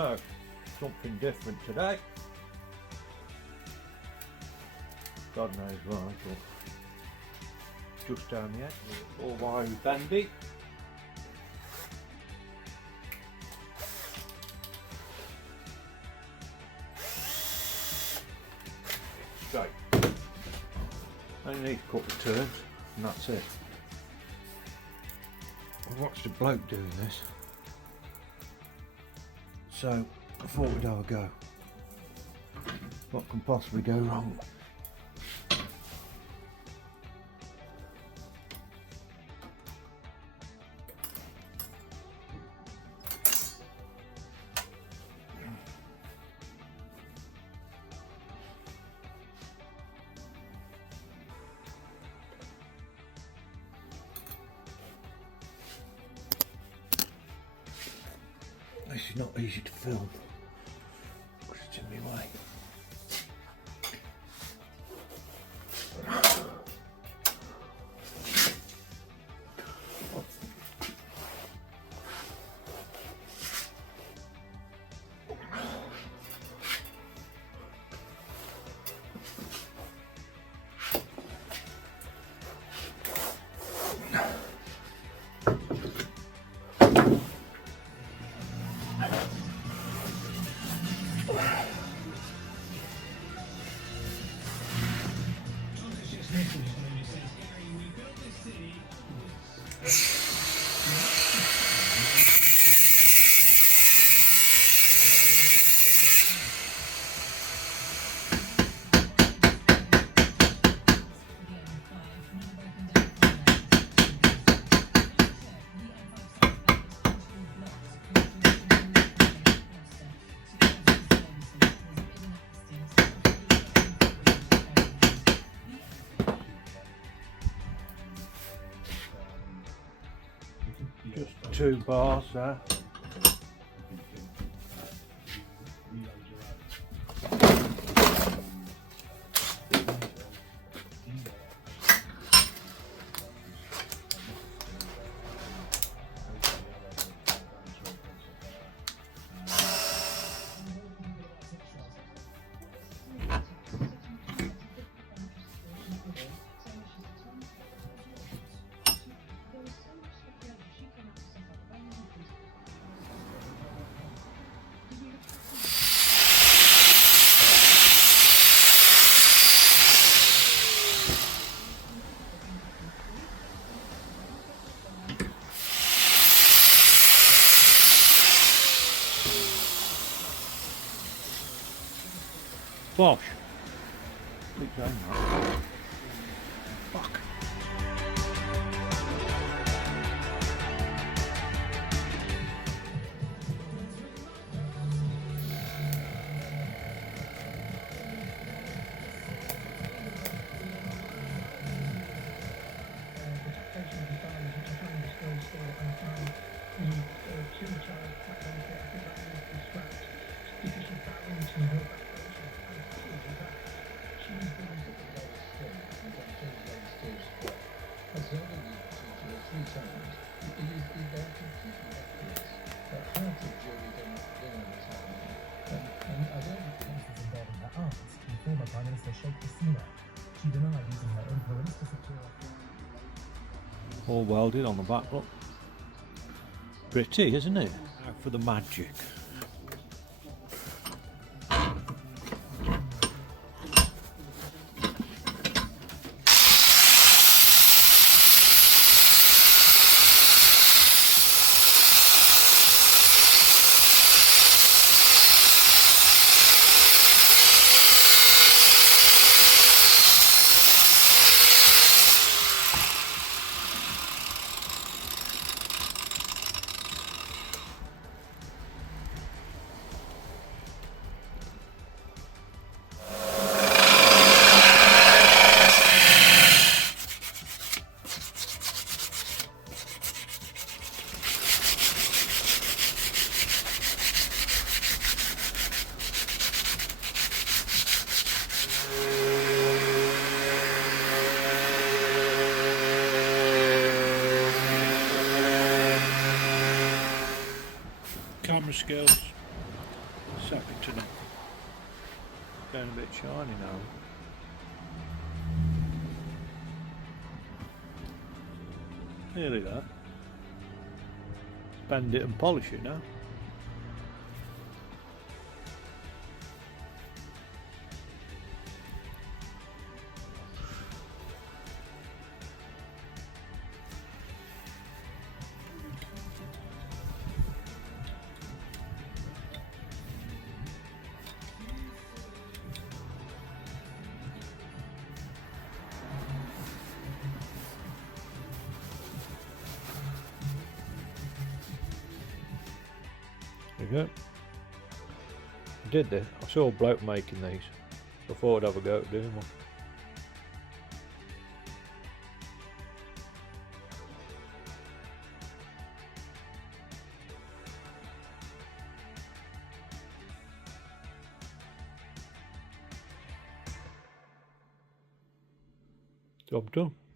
So, something different today. God knows why, but just down the edge. All wiry bendy. Straight. Only need a couple of turns and that's it. I watched a bloke doing this, so I thought we'd have a go. What can possibly go wrong? This is not easy to film because it's in my way. Just 2 bars there. Bosh. Keep going now. Fuck. All welded on the back, look. Pretty, isn't it? Now for the magic. Camera skills. What's happened to them? Going a bit shiny now. Nearly that. Bend it and polish it now. There you go. I did this. I saw a bloke making these. So I thought I'd have a go at doing one. Job done.